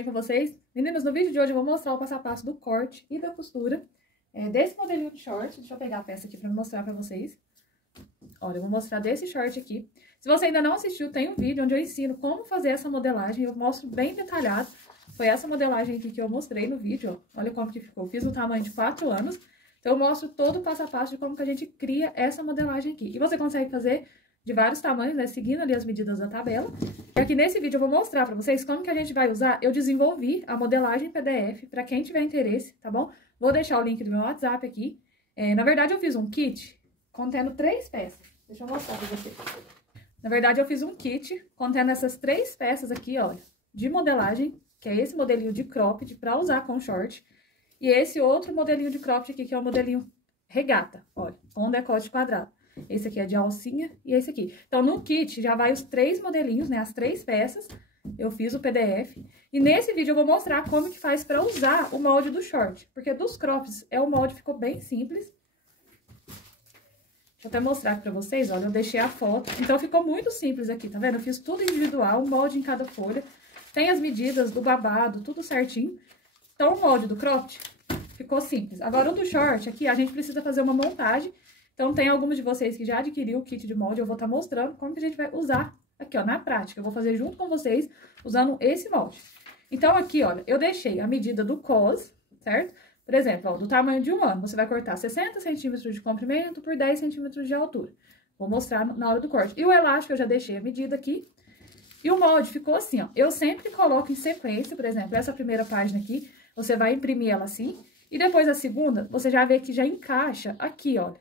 bem com vocês? Meninas, no vídeo de hoje eu vou mostrar o passo a passo do corte e da costura desse modelinho de short. Deixa eu pegar a peça aqui pra mostrar pra vocês. Olha, eu vou mostrar desse short aqui. Se você ainda não assistiu, tem um vídeo onde eu ensino como fazer essa modelagem. Eu mostro bem detalhado. Foi essa modelagem aqui que eu mostrei no vídeo, ó. Olha como que ficou. Eu fiz no tamanho de 4 anos. Então, eu mostro todo o passo a passo de como que a gente cria essa modelagem aqui. E você consegue fazer de vários tamanhos, né? Seguindo ali as medidas da tabela. E aqui nesse vídeo eu vou mostrar pra vocês como que a gente vai usar. Eu desenvolvi a modelagem PDF pra quem tiver interesse, tá bom? Vou deixar o link do meu WhatsApp aqui. Na verdade, eu fiz um kit contendo 3 peças. Deixa eu mostrar pra vocês. Na verdade, eu fiz um kit contendo essas 3 peças aqui, olha, de modelagem, que é esse modelinho de cropped pra usar com short. E esse outro modelinho de cropped aqui, que é o modelinho regata, olha, com decote quadrado. Esse aqui é de alcinha e esse aqui. Então, no kit já vai os 3 modelinhos, né, as 3 peças. Eu fiz o PDF. E nesse vídeo eu vou mostrar como que faz pra usar o molde do short. Porque dos crops o molde ficou bem simples. Deixa eu até mostrar aqui pra vocês, olha, eu deixei a foto. Então, ficou muito simples aqui, tá vendo? Eu fiz tudo individual, um molde em cada folha. Tem as medidas do babado, tudo certinho. Então, o molde do cropped ficou simples. Agora, o do short, aqui, a gente precisa fazer uma montagem. Então, tem alguns de vocês que já adquiriu o kit de molde, eu vou estar mostrando como que a gente vai usar aqui, ó, na prática. Eu vou fazer junto com vocês, usando esse molde. Então, aqui, olha, eu deixei a medida do cos, certo? Por exemplo, ó, do tamanho de 1 ano, você vai cortar 60 centímetros de comprimento por 10 centímetros de altura. Vou mostrar na hora do corte. E o elástico, eu já deixei a medida aqui. E o molde ficou assim, ó. Eu sempre coloco em sequência, por exemplo, essa primeira página aqui, você vai imprimir ela assim. E depois a segunda, você já vê que já encaixa aqui, olha.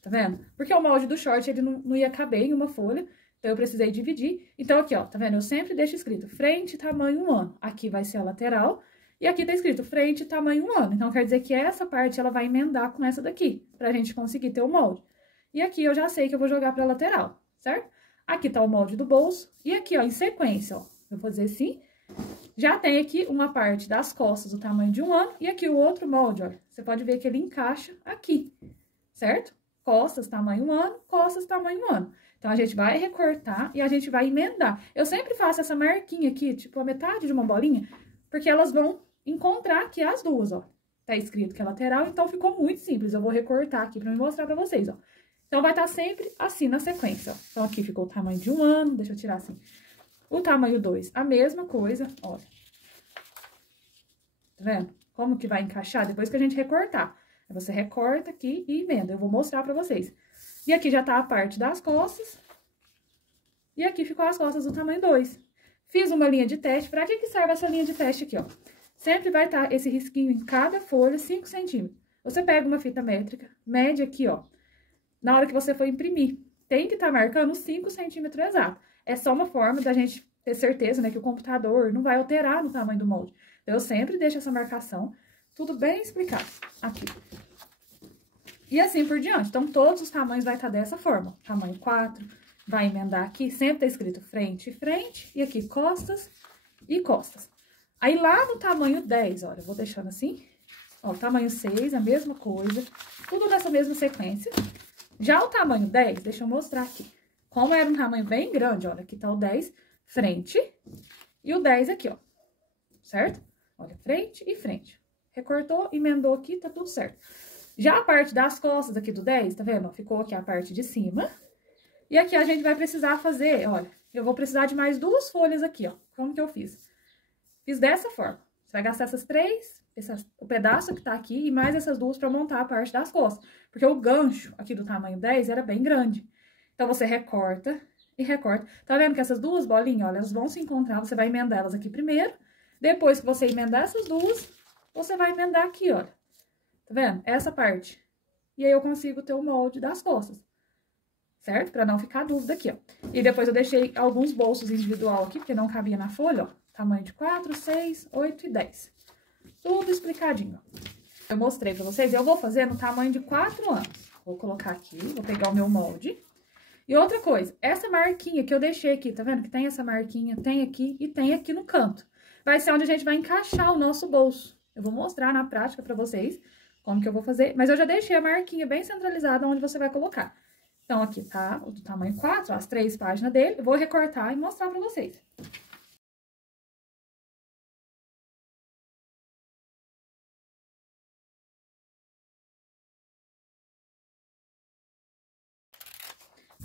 Tá vendo? Porque o molde do short, ele não ia caber em uma folha, então eu precisei dividir. Então, aqui, ó, tá vendo? Eu sempre deixo escrito frente, tamanho 1 ano. Aqui vai ser a lateral, e aqui tá escrito frente, tamanho 1 ano. Então, quer dizer que essa parte, ela vai emendar com essa daqui, pra gente conseguir ter o molde. E aqui eu já sei que eu vou jogar pra lateral, certo? Aqui tá o molde do bolso, e aqui, ó, em sequência, ó, eu vou dizer assim, já tem aqui uma parte das costas do tamanho de 1 ano, e aqui o outro molde, olha, você pode ver que ele encaixa aqui, certo? Costas, tamanho 1 ano, costas, tamanho 1 ano. Então, a gente vai recortar e a gente vai emendar. Eu sempre faço essa marquinha aqui, tipo, a metade de uma bolinha, porque elas vão encontrar aqui as duas, ó. Tá escrito que é lateral, então ficou muito simples. Eu vou recortar aqui pra me mostrar pra vocês, ó. Então, vai estar sempre assim na sequência, ó. Então, aqui ficou o tamanho de 1 ano, deixa eu tirar assim. O tamanho 2, a mesma coisa, olha. Tá vendo? Como que vai encaixar depois que a gente recortar. Você recorta aqui e emenda. Eu vou mostrar pra vocês. E aqui já tá a parte das costas. E aqui ficou as costas do tamanho 2. Fiz uma linha de teste. Pra que serve essa linha de teste aqui, ó? Sempre vai estar esse risquinho em cada folha, 5 centímetros. Você pega uma fita métrica, mede aqui, ó. Na hora que você for imprimir, tem que estar marcando 5 centímetros exato. É só uma forma da gente ter certeza, né, que o computador não vai alterar no tamanho do molde. Então, eu sempre deixo essa marcação. Tudo bem explicado aqui. E assim por diante. Então, todos os tamanhos vai estar dessa forma. Tamanho 4, vai emendar aqui. Sempre tá escrito frente e frente. E aqui costas e costas. Aí, lá no tamanho 10, olha, eu vou deixando assim. Ó, tamanho 6, a mesma coisa. Tudo nessa mesma sequência. Já o tamanho 10, deixa eu mostrar aqui. Como era um tamanho bem grande, olha, aqui tá o 10, frente. E o 10 aqui, ó. Certo? Olha, frente e frente. Recortou, emendou aqui, tá tudo certo. Já a parte das costas aqui do 10, tá vendo? Ficou aqui a parte de cima. E aqui a gente vai precisar fazer, olha, eu vou precisar de mais 2 folhas aqui, ó. Como que eu fiz? Fiz dessa forma. Você vai gastar essas 3, o pedaço que tá aqui e mais essas 2 pra montar a parte das costas. Porque o gancho aqui do tamanho 10 era bem grande. Então, você recorta e recorta. Tá vendo que essas 2 bolinhas, olha, elas vão se encontrar, você vai emendar elas aqui primeiro. Depois que você emendar essas 2, você vai emendar aqui, olha. Tá vendo? Essa parte. E aí, eu consigo ter o molde das costas. Certo? Pra não ficar dúvida aqui, ó. E depois eu deixei alguns bolsos individual aqui, porque não cabia na folha, ó. Tamanho de 4, 6, 8 e 10. Tudo explicadinho, ó. Eu mostrei pra vocês, eu vou fazer no tamanho de 4 anos. Vou colocar aqui, vou pegar o meu molde. E outra coisa, essa marquinha que eu deixei aqui, tá vendo? Que tem essa marquinha, tem aqui e tem aqui no canto. Vai ser onde a gente vai encaixar o nosso bolso. Eu vou mostrar na prática pra vocês como que eu vou fazer. Mas eu já deixei a marquinha bem centralizada onde você vai colocar. Então, aqui tá o do tamanho 4, ó, as 3 páginas dele. Eu vou recortar e mostrar pra vocês.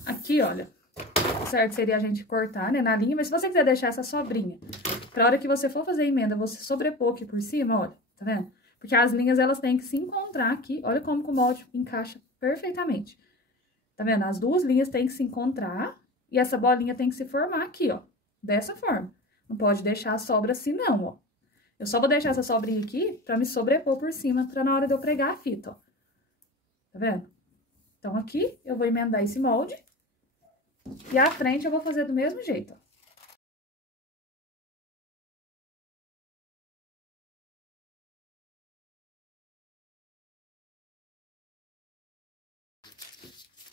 Aqui, olha, o certo seria a gente cortar, né, na linha, mas se você quiser deixar essa sobrinha, pra hora que você for fazer a emenda, você sobrepor aqui por cima, olha, tá vendo? Porque as linhas, elas têm que se encontrar aqui, olha como que o molde encaixa perfeitamente. Tá vendo? As duas linhas têm que se encontrar e essa bolinha tem que se formar aqui, ó, dessa forma. Não pode deixar a sobra assim, não, ó. Eu só vou deixar essa sobrinha aqui pra me sobrepor por cima, pra na hora de eu pregar a fita, ó. Tá vendo? Então, aqui eu vou emendar esse molde. E a frente eu vou fazer do mesmo jeito, ó.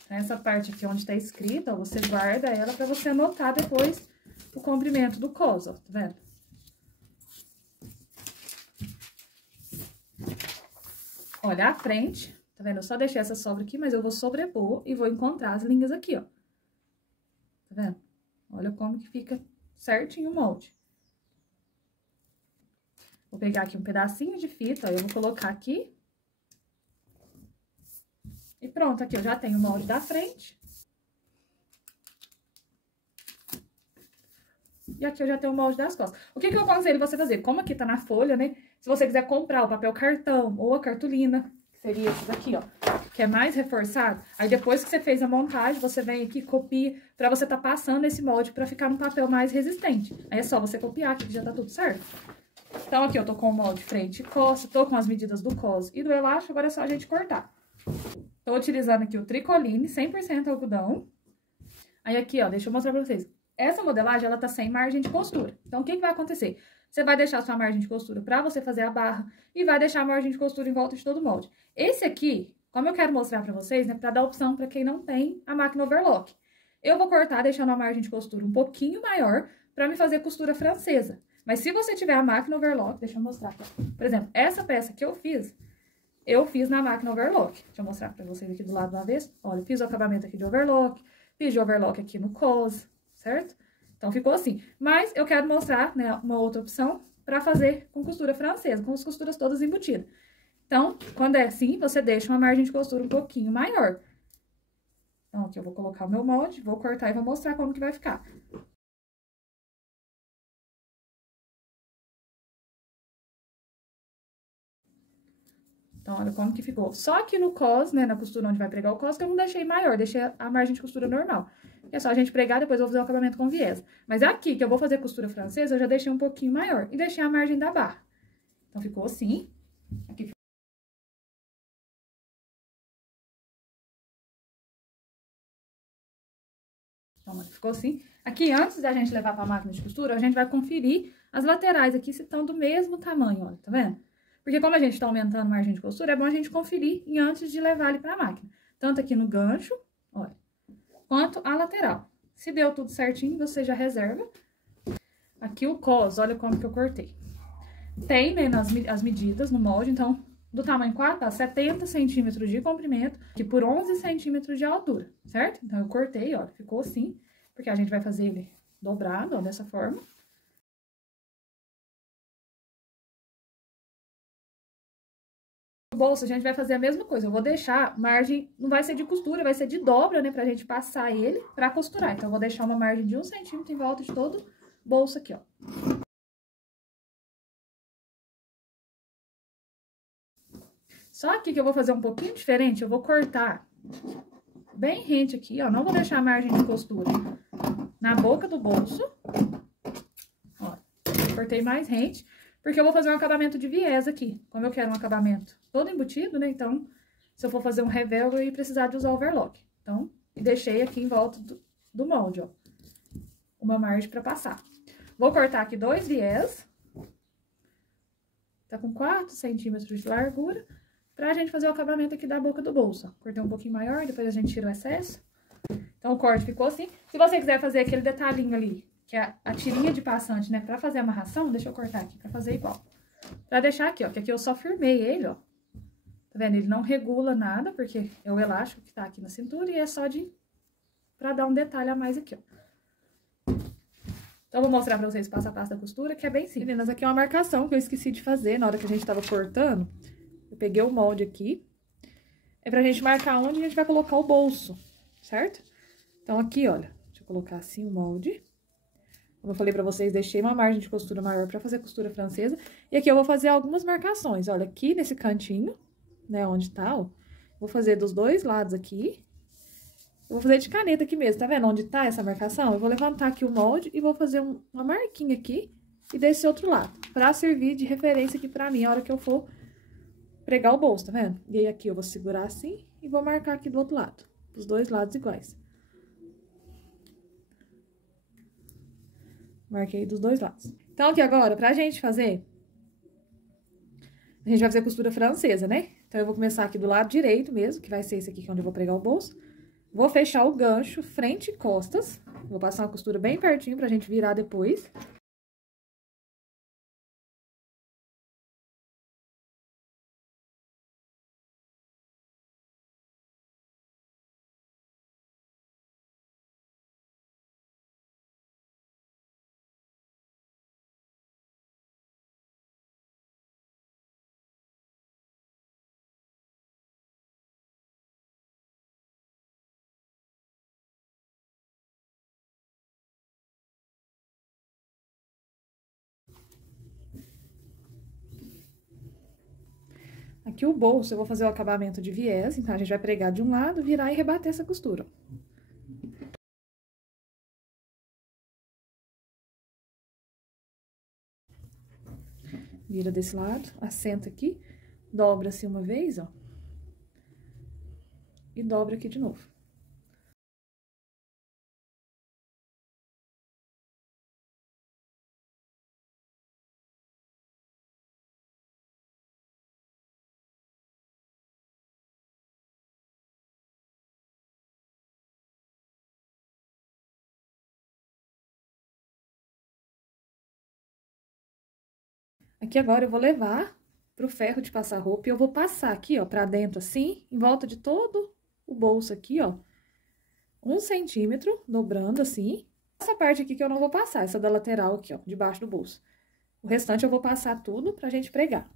Essa parte aqui onde tá escrita, ó, você guarda ela pra você anotar depois o comprimento do cos, ó, tá vendo? Olha a frente, tá vendo? Eu só deixei essa sobra aqui, mas eu vou sobrepor e vou encontrar as linhas aqui, ó. Tá vendo? Olha como que fica certinho o molde. Vou pegar aqui um pedacinho de fita, ó, eu vou colocar aqui. E pronto, aqui eu já tenho o molde da frente. E aqui eu já tenho o molde das costas. O que eu aconselho você fazer? Como aqui tá na folha, né? Se você quiser comprar o papel cartão ou a cartolina, que seria esses aqui, ó, que é mais reforçado, aí depois que você fez a montagem, você vem aqui, copia, pra você tá passando esse molde pra ficar num papel mais resistente. Aí é só você copiar aqui que já tá tudo certo. Então aqui eu tô com o molde frente e costa, tô com as medidas do cos e do elástico, agora é só a gente cortar. Tô utilizando aqui o tricoline, 100% algodão. Aí aqui, ó, deixa eu mostrar pra vocês. Essa modelagem, ela tá sem margem de costura. Então, o que vai acontecer? Você vai deixar a sua margem de costura pra você fazer a barra e vai deixar a margem de costura em volta de todo o molde. Esse aqui, como eu quero mostrar pra vocês, né, pra dar opção pra quem não tem a máquina overlock. Eu vou cortar deixando a margem de costura um pouquinho maior pra me fazer costura francesa. Mas se você tiver a máquina overlock, deixa eu mostrar aqui. Por exemplo, essa peça que eu fiz na máquina overlock. Deixa eu mostrar pra vocês aqui do lado do avesso. Olha, fiz o acabamento aqui de overlock, fiz de overlock aqui no cos, certo? Então, ficou assim. Mas eu quero mostrar, né, uma outra opção pra fazer com costura francesa, com as costuras todas embutidas. Então, quando é assim, você deixa uma margem de costura um pouquinho maior. Então, aqui eu vou colocar o meu molde, vou cortar e vou mostrar como que vai ficar. Então, olha como que ficou. Só aqui no cos, né, na costura onde vai pregar o cos, que eu não deixei maior, deixei a margem de costura normal. É só a gente pregar, depois eu vou fazer o acabamento com viés. Mas aqui, que eu vou fazer costura francesa, eu já deixei um pouquinho maior. E deixei a margem da barra. Então, ficou assim. Aqui ficou. Então, ficou assim. Aqui, antes da gente levar pra máquina de costura, a gente vai conferir as laterais aqui se estão do mesmo tamanho, olha, tá vendo? Porque como a gente tá aumentando a margem de costura, é bom a gente conferir antes de levar ele pra máquina. Tanto aqui no gancho, olha, quanto a lateral. Se deu tudo certinho, você já reserva. Aqui o cos, olha como que eu cortei. Tem, né, as medidas no molde, então, do tamanho 4 a 70 centímetros de comprimento e por 11 centímetros de altura, certo? Então, eu cortei, ó, ficou assim, porque a gente vai fazer ele dobrado, ó, dessa forma. O bolso, a gente vai fazer a mesma coisa, eu vou deixar margem, não vai ser de costura, vai ser de dobra, né, pra gente passar ele pra costurar. Então, eu vou deixar uma margem de 1 centímetro em volta de todo o bolso aqui, ó. Só aqui que eu vou fazer um pouquinho diferente, eu vou cortar bem rente aqui, ó, não vou deixar a margem de costura na boca do bolso. Ó, cortei mais rente, porque eu vou fazer um acabamento de viés aqui. Como eu quero um acabamento todo embutido, né, então, se eu for fazer um revel, eu ia precisar de usar overlock. Então, deixei aqui em volta do molde, ó, uma margem pra passar. Vou cortar aqui 2 viés. Tá com 4 centímetros de largura. Pra gente fazer o acabamento aqui da boca do bolso, ó. Cortei um pouquinho maior, depois a gente tira o excesso. Então, o corte ficou assim. Se você quiser fazer aquele detalhinho ali, que é a tirinha de passante, né, pra fazer a amarração, deixa eu cortar aqui pra fazer igual. Pra deixar aqui, ó, que aqui eu só firmei ele, ó. Tá vendo? Ele não regula nada, porque é o elástico que tá aqui na cintura e é só pra dar um detalhe a mais aqui, ó. Então, eu vou mostrar pra vocês passo a passo da costura, que é bem simples. Meninas, aqui é uma marcação que eu esqueci de fazer na hora que a gente tava cortando. Eu peguei o molde aqui. É pra gente marcar onde a gente vai colocar o bolso, certo? Então, aqui, olha, deixa eu colocar assim o molde. Como eu falei pra vocês, deixei uma margem de costura maior pra fazer costura francesa. E aqui eu vou fazer algumas marcações. Olha, aqui nesse cantinho, né, onde tá, ó. Vou fazer dos dois lados aqui. Eu vou fazer de caneta aqui mesmo, tá vendo onde tá essa marcação? Eu vou levantar aqui o molde e vou fazer uma marquinha aqui e desse outro lado. Pra servir de referência aqui pra mim, a hora que eu for pregar o bolso, tá vendo? E aí aqui eu vou segurar assim e vou marcar aqui do outro lado. Os dois lados iguais. Marquei dos dois lados. Então, aqui agora, pra gente fazer... A gente vai fazer costura francesa, né? Então, eu vou começar aqui do lado direito mesmo, que vai ser esse aqui que é onde eu vou pregar o bolso. Vou fechar o gancho frente e costas. Vou passar uma costura bem pertinho pra gente virar depois. Aqui o bolso, eu vou fazer o acabamento de viés, então a gente vai pregar de um lado, virar e rebater essa costura. Vira desse lado, assenta aqui, dobra assim uma vez, ó. E dobra aqui de novo. Aqui agora eu vou levar pro ferro de passar roupa e eu vou passar aqui, ó, pra dentro assim, em volta de todo o bolso aqui, ó. 1 centímetro, dobrando assim. Essa parte aqui que eu não vou passar, essa da lateral aqui, ó, debaixo do bolso. O restante eu vou passar tudo pra gente pregar.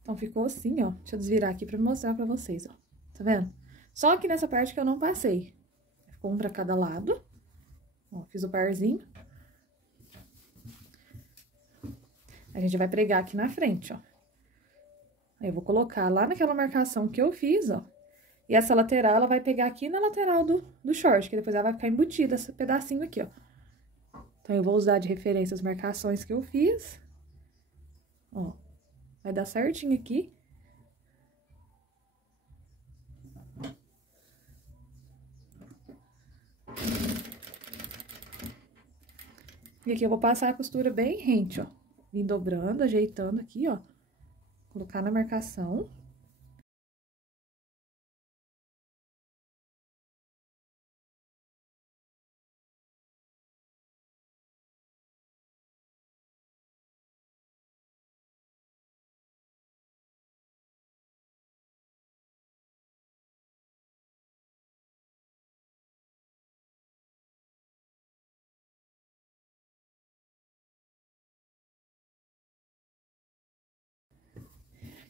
Então, ficou assim, ó. Deixa eu desvirar aqui pra mostrar pra vocês, ó. Tá vendo? Só que nessa parte que eu não passei. Ficou um pra cada lado. Ó, fiz o parzinho. A gente vai pregar aqui na frente, ó. Aí, eu vou colocar lá naquela marcação que eu fiz, ó. E essa lateral, ela vai pegar aqui na lateral do short, que depois ela vai ficar embutida, esse pedacinho aqui, ó. Então, eu vou usar de referência as marcações que eu fiz. Ó, vai dar certinho aqui. E aqui eu vou passar a costura bem rente, ó. Vim dobrando, ajeitando aqui, ó. Colocar na marcação.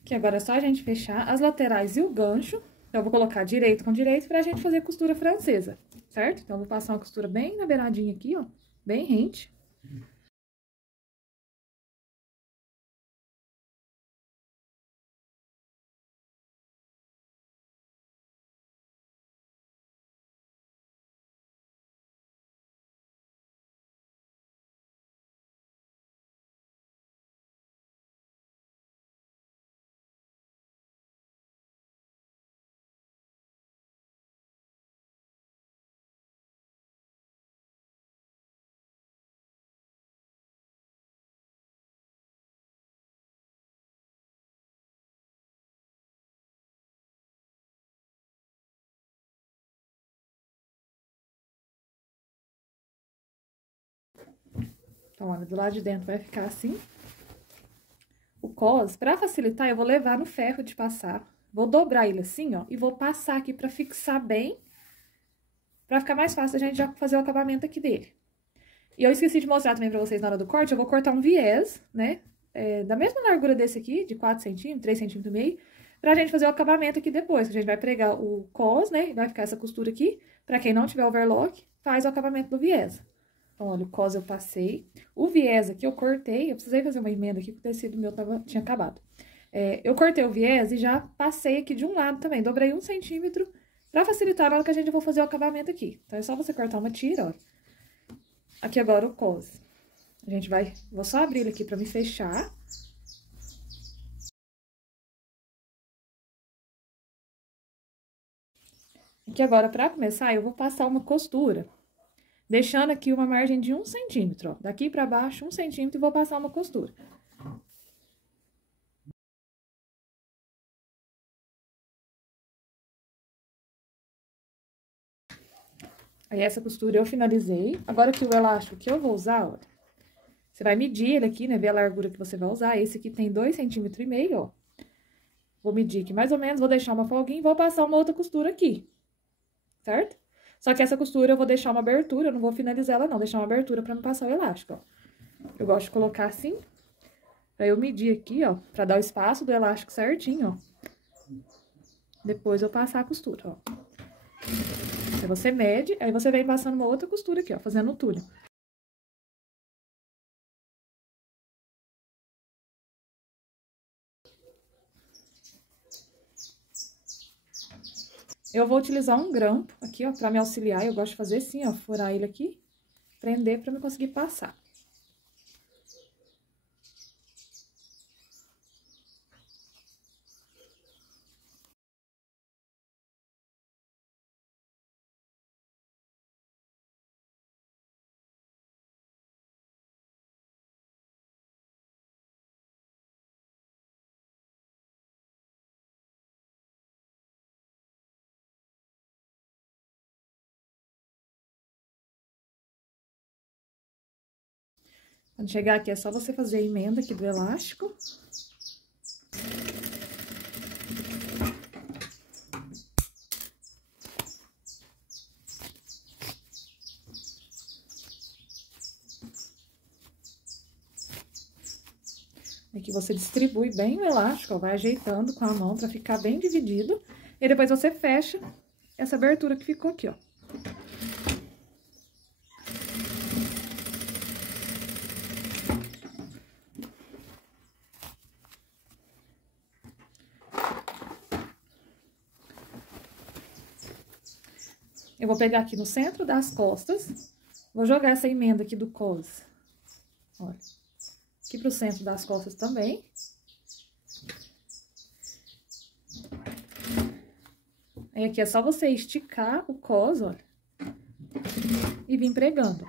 Que agora é só a gente fechar as laterais e o gancho. Então, eu vou colocar direito com direito pra gente fazer costura francesa, certo? Então, eu vou passar uma costura bem na beiradinha aqui, ó, bem rente. Então, olha, do lado de dentro vai ficar assim. O cos, pra facilitar, eu vou levar no ferro de passar. Vou dobrar ele assim, ó, e vou passar aqui pra fixar bem, pra ficar mais fácil a gente já fazer o acabamento aqui dele. E eu esqueci de mostrar também pra vocês na hora do corte, eu vou cortar um viés, né, da mesma largura desse aqui, de 4 centímetros, 3 centímetros e meio, pra gente fazer o acabamento aqui depois, que a gente vai pregar o cos, né, vai ficar essa costura aqui. Pra quem não tiver overlock, faz o acabamento do viés. Então, olha, o cos eu passei. O viés aqui eu cortei, eu precisei fazer uma emenda aqui, porque o tecido meu tinha acabado. Eu cortei o viés e já passei aqui de um lado também, dobrei 1 centímetro pra facilitar na hora que a gente vai fazer o acabamento aqui. Então, é só você cortar uma tira, ó. Aqui agora o cos. A gente vai... Vou só abrir ele aqui pra me fechar. Aqui agora, pra começar, eu vou passar uma costura, deixando aqui uma margem de 1 centímetro, ó. Daqui pra baixo, 1 centímetro, e vou passar uma costura. Aí, essa costura eu finalizei. Agora, aqui o elástico que eu vou usar, ó, você vai medir ele aqui, né, ver a largura que você vai usar. Esse aqui tem 2,5 centímetros, ó. Vou medir aqui mais ou menos, vou deixar uma folguinha e vou passar uma outra costura aqui, certo? Só que essa costura eu vou deixar uma abertura, eu não vou finalizar ela não, deixar uma abertura pra me passar o elástico, ó. Eu gosto de colocar assim, pra eu medir aqui, ó, pra dar o espaço do elástico certinho, ó. Depois eu passar a costura, ó. Aí você mede, aí você vem passando uma outra costura aqui, ó, fazendo um túnel. Eu vou utilizar um grampo aqui, ó, pra me auxiliar. Eu gosto de fazer assim, ó, furar ele aqui, prender pra me conseguir passar. Quando chegar aqui, é só você fazer a emenda aqui do elástico. Aqui você distribui bem o elástico, ó, vai ajeitando com a mão pra ficar bem dividido. E depois você fecha essa abertura que ficou aqui, ó. Eu vou pegar aqui no centro das costas, vou jogar essa emenda aqui do cos, olha, aqui pro centro das costas também. Aí, aqui é só você esticar o cos, olha, e vir pregando.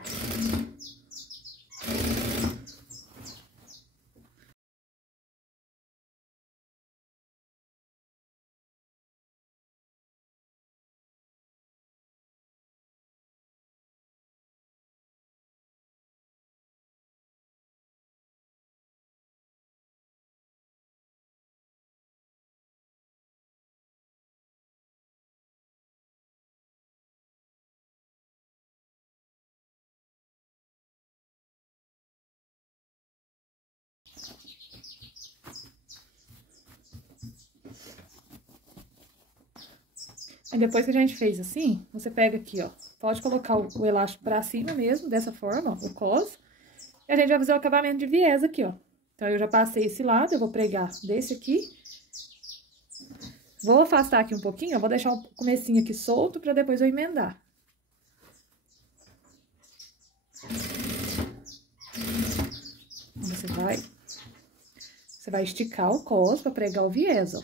Aí, depois que a gente fez assim, você pega aqui, ó, pode colocar o elástico pra cima mesmo, dessa forma, ó, o cos. E a gente vai fazer o acabamento de viés aqui, ó. Então, eu já passei esse lado, eu vou pregar desse aqui. Vou afastar aqui um pouquinho, eu vou deixar o comecinho aqui solto pra depois eu emendar. Você vai esticar o cos pra pregar o viés, ó.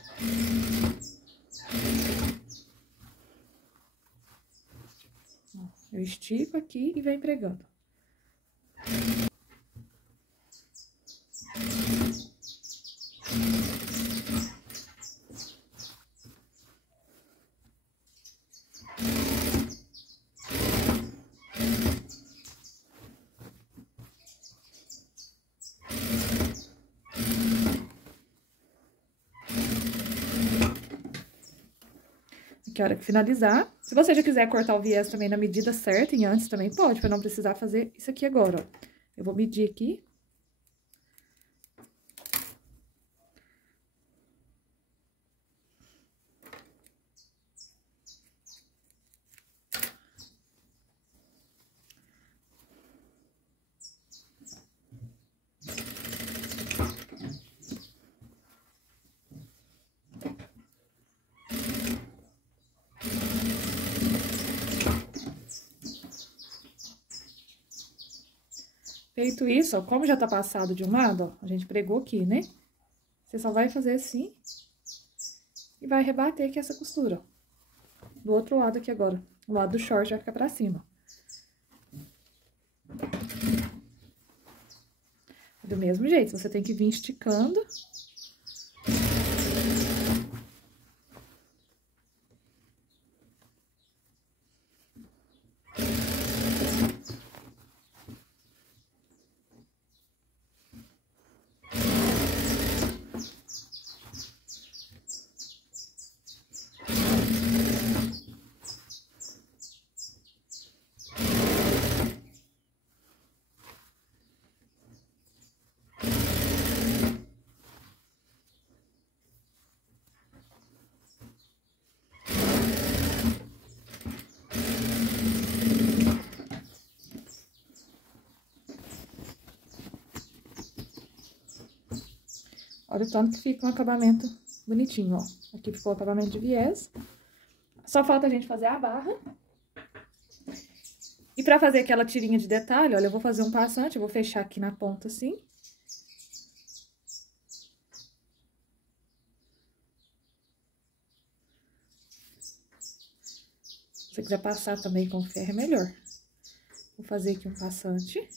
Eu estico aqui e venho pregando. Aqui, a hora que finalizar. Se você já quiser cortar o viés também na medida certa e antes também pode, pra não precisar fazer isso aqui agora, ó. Eu vou medir aqui. Feito isso, ó, como já tá passado de um lado, ó, a gente pregou aqui, né? Você só vai fazer assim e vai rebater aqui essa costura, ó. Do outro lado aqui agora. O lado do short vai ficar pra cima. Do mesmo jeito, você tem que vir esticando. Olha o tanto que fica um acabamento bonitinho, ó. Aqui ficou o acabamento de viés. Só falta a gente fazer a barra. E pra fazer aquela tirinha de detalhe, olha, eu vou fazer um passante, eu vou fechar aqui na ponta assim. Se você quiser passar também com ferro, é melhor. Vou fazer aqui um passante.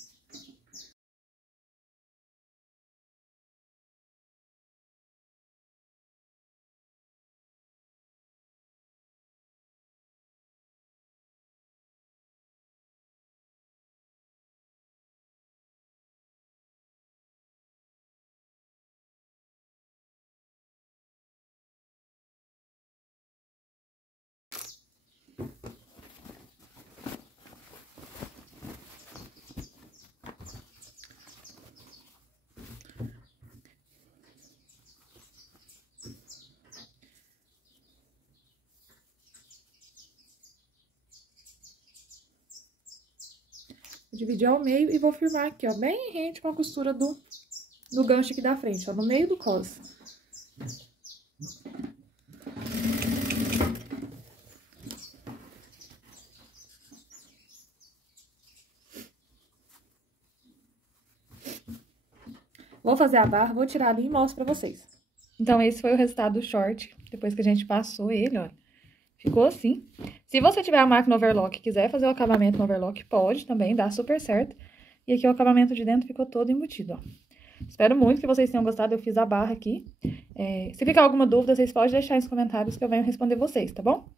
Vou dividir ao meio e vou firmar aqui, ó, bem rente com a costura do gancho aqui da frente, ó, no meio do cos. Vou fazer a barra, vou tirar ali e mostro pra vocês. Então, esse foi o resultado do short, depois que a gente passou ele, ó. Ficou assim. Se você tiver a máquina overlock e quiser fazer o acabamento no overlock, pode também, dá super certo. E aqui o acabamento de dentro ficou todo embutido, ó. Espero muito que vocês tenham gostado, eu fiz a barra aqui. Se ficar alguma dúvida, vocês podem deixar nos comentários que eu venho responder vocês, tá bom?